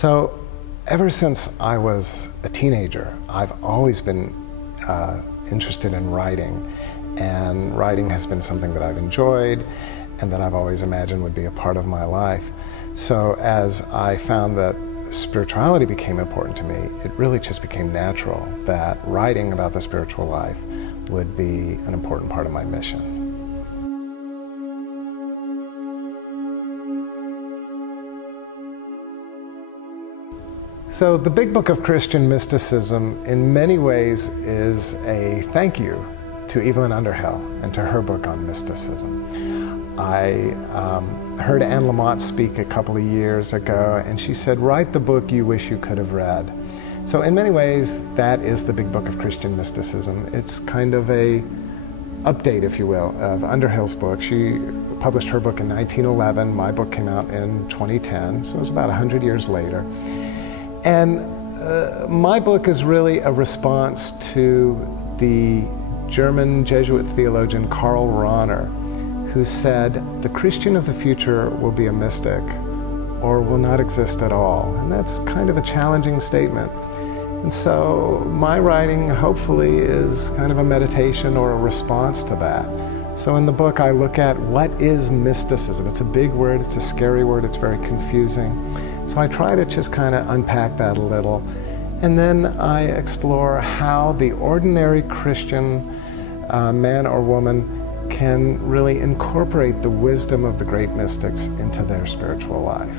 So ever since I was a teenager, I've always been interested in writing, and writing has been something that I've enjoyed and that I've always imagined would be a part of my life. So as I found that spirituality became important to me, it really just became natural that writing about the spiritual life would be an important part of my mission. So the Big Book of Christian Mysticism in many ways is a thank you to Evelyn Underhill and to her book on mysticism. I heard Anne Lamott speak a couple of years ago, and she said, write the book you wish you could have read. So in many ways, that is the Big Book of Christian Mysticism. It's kind of a update, if you will, of Underhill's book. She published her book in 1911. My book came out in 2010, so it was about 100 years later. And my book is really a response to the German Jesuit theologian Karl Rahner, who said, the Christian of the future will be a mystic or will not exist at all. And that's kind of a challenging statement. And so my writing hopefully is kind of a meditation or a response to that. So in the book I look at what is mysticism. It's a big word, it's a scary word, it's very confusing. So I try to just kind of unpack that a little. And then I explore how the ordinary Christian man or woman can really incorporate the wisdom of the great mystics into their spiritual life.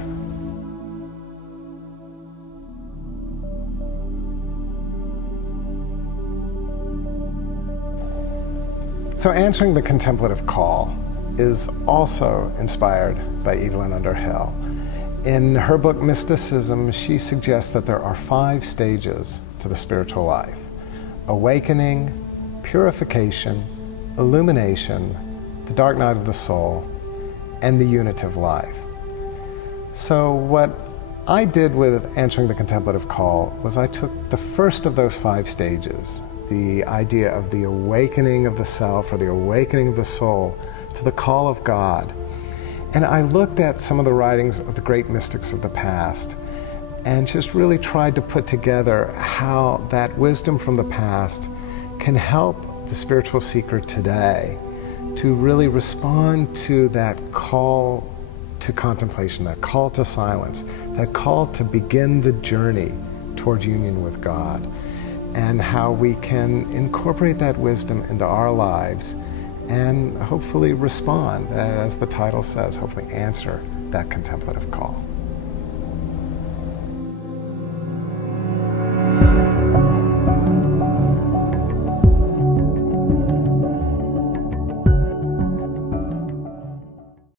So Answering the Contemplative Call is also inspired by Evelyn Underhill. In her book Mysticism, she suggests that there are 5 stages to the spiritual life: awakening, purification, illumination, the dark night of the soul, and the unitive life. So what I did with Answering the Contemplative Call was I took the first of those 5 stages, the idea of the awakening of the self or the awakening of the soul to the call of God. And I looked at some of the writings of the great mystics of the past and just really tried to put together how that wisdom from the past can help the spiritual seeker today to really respond to that call to contemplation, that call to silence, that call to begin the journey towards union with God, and how we can incorporate that wisdom into our lives and hopefully respond, as the title says, hopefully answer that contemplative call.